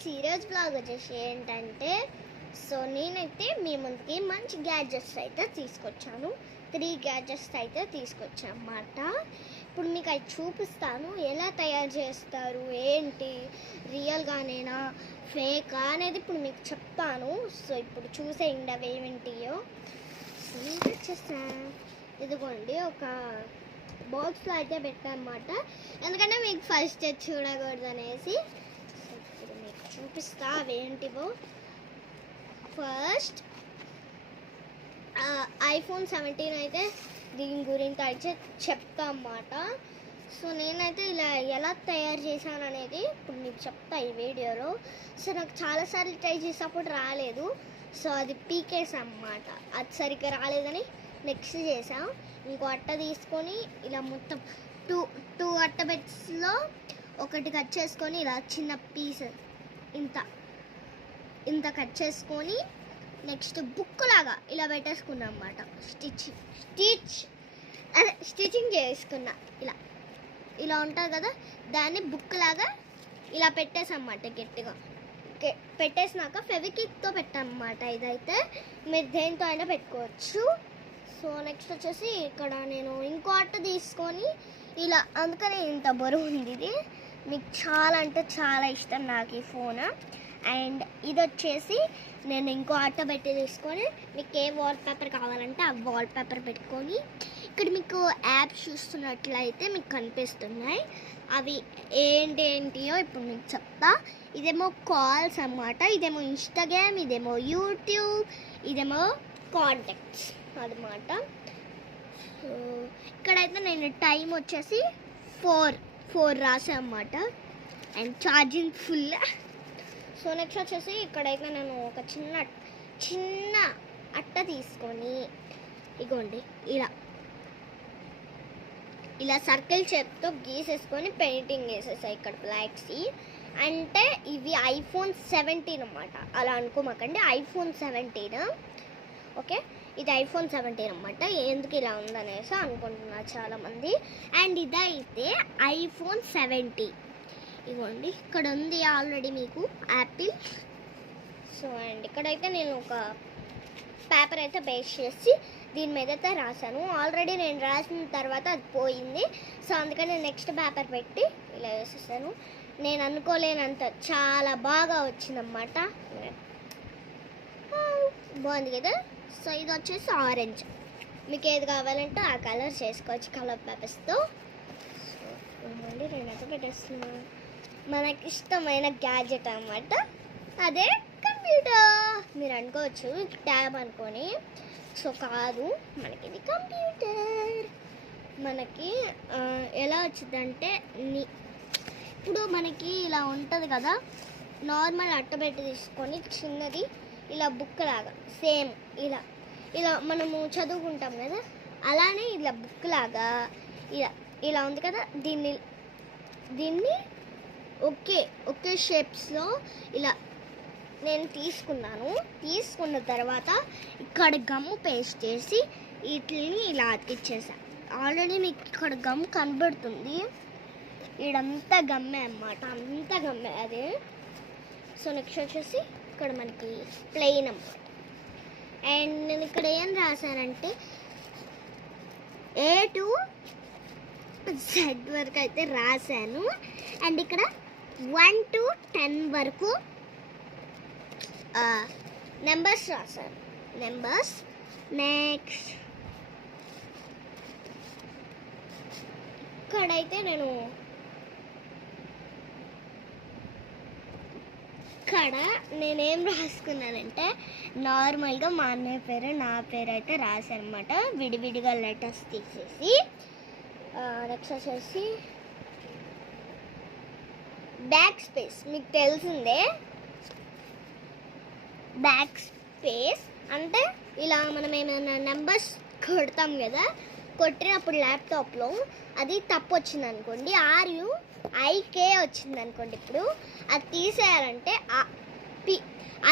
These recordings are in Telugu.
ఫ్రెండ్స్, ఈరోజు బ్లాగ్ వచ్చేసి ఏంటంటే నేనైతే మీ ముందుకి మంచి గ్యాడ్జెట్స్ అయితే తీసుకొచ్చాను. 3 గ్యాడ్జెట్స్ అయితే తీసుకొచ్చాను అన్నమాట. ఇప్పుడు మీకు అవి చూపిస్తాను, ఎలా తయారు చేస్తారు, ఏంటి, రియల్గానేనా ఫేకా అనేది ఇప్పుడు మీకు చెప్తాను. ఇప్పుడు చూసేయండి అవి ఏమిటియో. వచ్చేస్తాను, ఇదిగోండి ఒక బాక్స్లో అయితే పెట్టానమాట, ఎందుకంటే మీకు ఫస్ట్ చూడకూడదు అనేసి. ఇప్పుడు మీకు చూపిస్తా అవేంటివో. ఫస్ట్ ఐఫోన్ 17 అయితే దీని గురించి అయితే చెప్తా అన్నమాట. నేనైతే ఇలా ఎలా తయారు చేశాను అనేది ఇప్పుడు మీకు చెప్తా ఈ వీడియోలో. నాకు చాలాసార్లు ట్రై చేసినప్పుడు రాలేదు, అది పీకేసా అన్నమాట. అది సరిగ్గా రాలేదని నెక్స్ట్ చేసాం. ఇంకో అట్ట తీసుకొని ఇలా మొత్తం టూ అట్టబెట్స్లో ఒకటి కట్ చేసుకొని ఇలా చిన్న పీస్ ఇంత కట్ చేసుకొని నెక్స్ట్ బుక్ లాగా ఇలా పెట్టేసుకున్నా అన్నమాట. స్టిచ్చింగ్ చేసుకున్నా. ఇలా ఉంటుంది కదా, దాన్ని బుక్ లాగా ఇలా పెట్టేసన్నమాట. గట్టిగా పెట్టేసినాక ఫెవిక్విక్తో పెట్టామన్నమాట. ఇదైతే మీరు దేంతో అయినా పెట్టుకోవచ్చు. నెక్స్ట్ వచ్చేసి ఇక్కడ నేను ఇంకో అట్ట తీసుకొని ఇలా, అందుకని ఇంత బరువు ఉంది. ఇది మీకు చాలా అంటే చాలా ఇష్టం నాకు ఈ ఫోన్. అండ్ ఇది వచ్చేసి నేను ఇంకో అట్ట పెట్టి తీసుకొని మీకు ఏ వాల్పేపర్ కావాలంటే ఆ వాల్పేపర్ పెట్టుకొని, ఇక్కడ మీకు యాప్స్ చూస్తున్నట్లయితే మీకు కనిపిస్తున్నాయి. అవి ఏంటియో ఇప్పుడు మీకు చెప్తా. ఇదేమో కాల్స్ అన్నమాట, ఇదేమో ఇన్స్టాగ్రామ్, ఇదేమో యూట్యూబ్, ఇదేమో కాంటాక్ట్స్ అన్నమాట. ఇక్కడైతే నేను టైం వచ్చేసి 4 రాసా అన్నమాట. And charging full. నెక్స్ట్ వచ్చేసి ఇక్కడైతే నేను ఒక చిన్న అట్ట తీసుకొని ఇగోండి ఇలా సర్కిల్ షేప్తో గీసేసుకొని పెయింటింగ్ వేసేసాయి ఇక్కడ బ్లాక్సీ. అంటే ఇవి ఐఫోన్ 17 అన్నమాట, అలా అనుకోమాకండి. ఐఫోన్ 17, ఓకే, ఇది ఐఫోన్ 17 అన్నమాట. ఎందుకు ఇలా ఉందనేసి అనుకుంటున్నారు చాలామంది. అండ్ ఇదైతే ఐఫోన్ 70. ఇవ్వండి, ఇక్కడ ఉంది ఆల్రెడీ మీకు యాపిల్. అండ్ ఇక్కడైతే నేను ఒక పేపర్ అయితే బేస్ చేసి దీని మీద అయితే రాశాను. ఆల్రెడీ నేను రాసిన తర్వాత అది పోయింది, అందుకని నెక్స్ట్ పేపర్ పెట్టి ఇలా వేసేసాను. నేను అనుకోలేనంత చాలా బాగా వచ్చిందన్నమాట. బాగుంది కదా. ఇది వచ్చేసి ఆరెంజ్. మీకు ఏది కావాలంటే ఆ కలర్ చేసుకోవచ్చు కలర్ పేపర్స్తో. నేనైతే పెట్టేస్తున్నాను. మనకి ఇష్టమైన గ్యాడ్జెట్ అన్నమాట, అదే కంప్యూటర్. మీరు అనుకోవచ్చు ట్యాబ్ అనుకొని, కాదు, మనకి ఇది కంప్యూటర్. మనకి ఎలా వచ్చిందంటే ఇప్పుడు మనకి ఇలా ఉంటుంది కదా, నార్మల్ అట్టబెట్టి తీసుకొని చిన్నది ఇలా బుక్ లాగా సేమ్ ఇలా మనము చదువుకుంటాం కదా, అలానే ఇలా బుక్ లాగా ఇలా ఉంది కదా. దీన్ని ఒకే షేప్స్లో ఇలా నేను తీసుకున్న తర్వాత ఇక్కడ గమ్ము పేస్ట్ చేసి వీటిని ఇలా అతికిచ్చేసాను. ఆల్రెడీ మీకు ఇక్కడ గమ్ కనబడుతుంది, ఇదంతా గమ్మే అన్నమాట, అంతా గమ్మే అదే. నెక్స్ట్ వచ్చేసి ఇక్కడ మనకి ప్లెయిన్ అన్నమాట. అండ్ నేను ఇక్కడ ఏం రాశానంటే A to Z వరకు అయితే రాశాను. అండ్ ఇక్కడ 1 to 10 వరకు నెంబర్స్ రాశాను. నెక్స్ట్ ఇక్కడైతే నేనేం రాసుకున్నానంటే నార్మల్గా మా అన్నయ్య పేరు, నా పేరు అయితే రాశాను అనమాట, విడివిడిగా లెటర్స్ తీసేసి. నెక్స్ట్ వచ్చేసి బ్యాక్ స్పేస్, మీకు తెలిసిందే. బ్యాక్ స్పేస్ అంటే ఇలా మనం ఏమైనా నెంబర్స్ కొడతాం కదా, కొట్టినప్పుడు ల్యాప్టాప్లో అది తప్పు వచ్చింది అనుకోండి, RUIK వచ్చింది అనుకోండి, ఇప్పుడు అది తీసేయాలంటే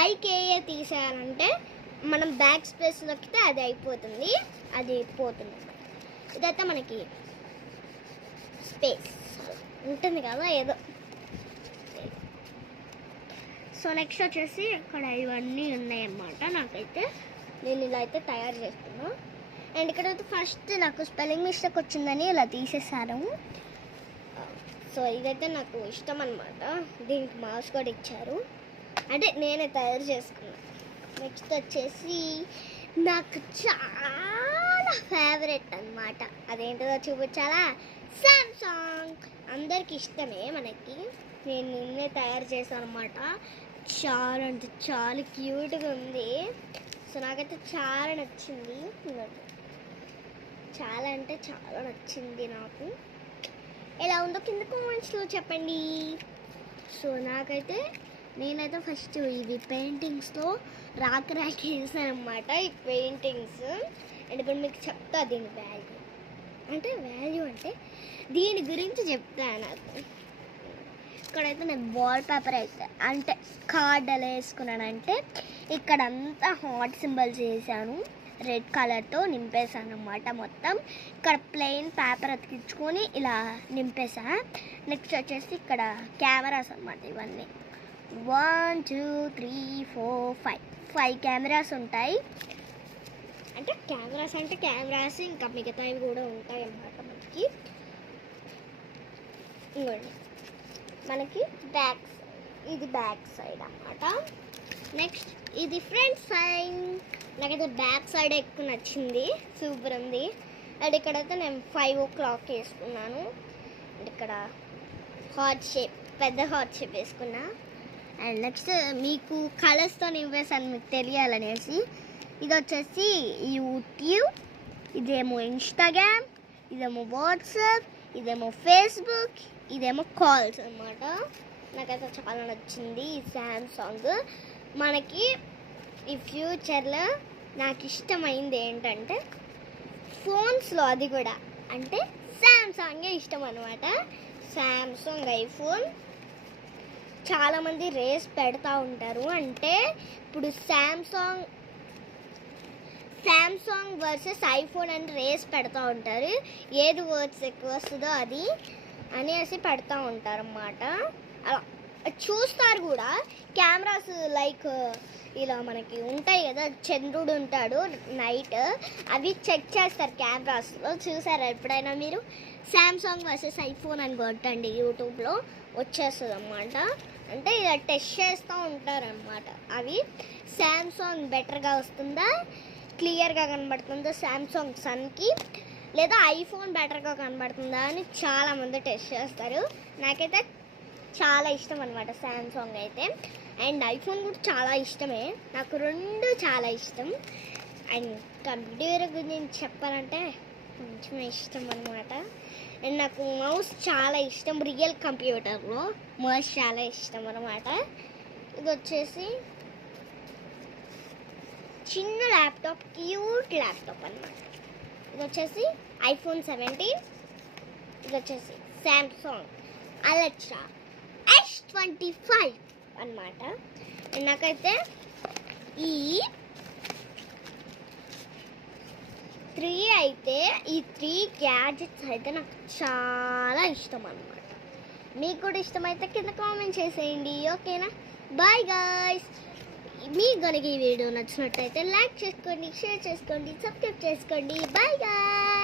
IKA తీసేయాలంటే మనం బ్యాక్ స్పేస్ నొక్కితే అది అయిపోతుంది, అది పోతుంది. ఇదైతే మనకి స్పేస్ ఉంటుంది కదా, ఏదో సో నెక్స్ట్ వచ్చేసి ఇక్కడ ఇవన్నీ ఉన్నాయన్నమాట. నాకైతే నేను ఇలా అయితే తయారు చేస్తున్నా. అండ్ ఇక్కడైతే ఫస్ట్ నాకు స్పెల్లింగ్ మిస్టేక్ వచ్చిందని ఇలా తీసేసాను. సో ఇదైతే నాకు ఇష్టం అనమాట. దీనికి మార్క్స్ కూడా ఇచ్చారు, అంటే నేనే తయారు చేసుకున్నా. నెక్స్ట్ వచ్చేసి నాకు చాలా ఫేవరెట్ అన్నమాట. అదేంటో చూపించాలా? సామ్సంగ్. అందరికి ఇష్టమే మనకి. నేను నిన్నే తయారు చేశాను అనమాట. చాలా అంటే చాలా క్యూట్గా ఉంది. సో నాకైతే చాలా నచ్చింది. చాలా అంటే చాలా నచ్చింది నాకు. ఎలా ఉందో కింద కామెంట్స్లో చెప్పండి. సో నాకైతే నేనైతే ఫస్ట్ ఇవి పెయింటింగ్స్లో రాక వేసాను అనమాట. ఈ పెయింటింగ్స్ అండ్ ఇప్పుడు మీకు చెప్తా దీని వాల్యూ అంటే దీని గురించి చెప్తాను. నాకు ఇక్కడైతే నేను వాల్ పేపర్ అయితే అంటే కార్డ్ ఎలా వేసుకున్నానంటే ఇక్కడంతా హాట్ సింబల్స్ వేసాను, రెడ్ కలర్తో నింపేశాను అన్నమాట మొత్తం. ఇక్కడ ప్లెయిన్ పేపర్ అతికించుకొని ఇలా నింపేసా. నెక్స్ట్ వచ్చేసి ఇక్కడ కెమెరాస్ అన్నమాట. ఇవన్నీ 1 2 3 4 5 కెమెరాస్ ఉంటాయి. అంటే కెమెరాస్ ఇంకా మిగతావి కూడా ఉంటాయి అన్నమాట మనకి. ఇంకోండి మనకి ఇది బ్యాక్ సైడ్ అన్నమాట. నెక్స్ట్ ఇది ఫ్రంట్ సైడ్. నాకైతే బ్యాక్ సైడ్ ఎక్కువ నచ్చింది, సూపర్ ఉంది. అండ్ ఇక్కడైతే నేను 5 o'clock వేసుకున్నాను. అండ్ ఇక్కడ పెద్ద హార్ట్ షేప్ వేసుకున్నా. అండ్ నెక్స్ట్ మీకు కలర్స్తో నింపేసాను మీకు తెలియాలనేసి. ఇది వచ్చేసి యూట్యూబ్, ఇదేమో ఇన్స్టాగ్రామ్, ఇదేమో వాట్సాప్, ఇదేమో ఫేస్బుక్, ఇదేమో కాల్స్ అన్నమాట. నాకైతే చాలా నచ్చింది ఈ సామ్సంగ్. మనకి ఈ ఫ్యూచర్లో నాకు ఇష్టమైంది ఏంటంటే ఫోన్స్లో అది కూడా అంటే సామ్సంగే ఇష్టం అనమాట. సామ్సంగ్ ఐఫోన్ చాలామంది రేస్ పెడతా ఉంటారు. అంటే ఇప్పుడు సామ్సంగ్ వర్సెస్ ఐఫోన్ అని రేస్ పెడతా ఉంటారు. ఏది వర్డ్స్ ఎక్కువ వస్తుందో అది అనేసి పెడతా ఉంటారు అన్నమాట. అలా చూస్తారు కూడా. కెమెరాస్ లైక్ ఇలా మనకి ఉంటాయి కదా, చంద్రుడు ఉంటాడు నైట్, అవి చెక్ చేస్తారు కెమెరాస్లో. చూసారా ఎప్పుడైనా మీరు? సామ్సంగ్ వర్సెస్ ఐఫోన్ అని కొట్టండి, యూట్యూబ్లో వచ్చేస్తుంది అన్నమాట. అంటే ఇలా టెస్ట్ చేస్తూ ఉంటారన్నమాట. అవి సామ్సంగ్ బెటర్గా వస్తుందా, క్లియర్గా కనబడుతుందా సామ్సంగ్ సన్కి, లేదా ఐఫోన్ బెటర్గా కనబడుతుందా అని చాలామంది టెస్ట్ చేస్తారు. నాకైతే చాలా ఇష్టం అనమాట సామ్సంగ్ అయితే. అండ్ ఐఫోన్ కూడా చాలా ఇష్టమే, నాకు రెండు చాలా ఇష్టం. అండ్ కంప్యూటర్ గురించి చెప్పాలంటే కొంచెం ఇష్టం అనమాట. అండ్ నాకు మౌస్ చాలా ఇష్టం, రియల్ కంప్యూటర్లో మౌస్ చాలా ఇష్టం అనమాట. ఇది వచ్చేసి చిన్న ల్యాప్టాప్, క్యూట్ ల్యాప్టాప్ అనమాట. ఇది వచ్చేసి ఐఫోన్ 17. ఇది వచ్చేసి సామ్సంగ్ అల్ట్రా S25 అన్నమాట. నాకైతే ఈ 3 గ్యాడ్జెట్స్ అయితే నాకు చాలా ఇష్టం అన్నమాట. మీకు కూడా ఇష్టమైతే కింద కామెంట్ చేసేయండి, ఓకేనా? Bye guys. మీకు కనుక ఈ వీడియో నచ్చినట్టయితే లైక్ చేసుకోండి, షేర్ చేసుకోండి, సబ్స్క్రైబ్ చేసుకోండి. Bye guys.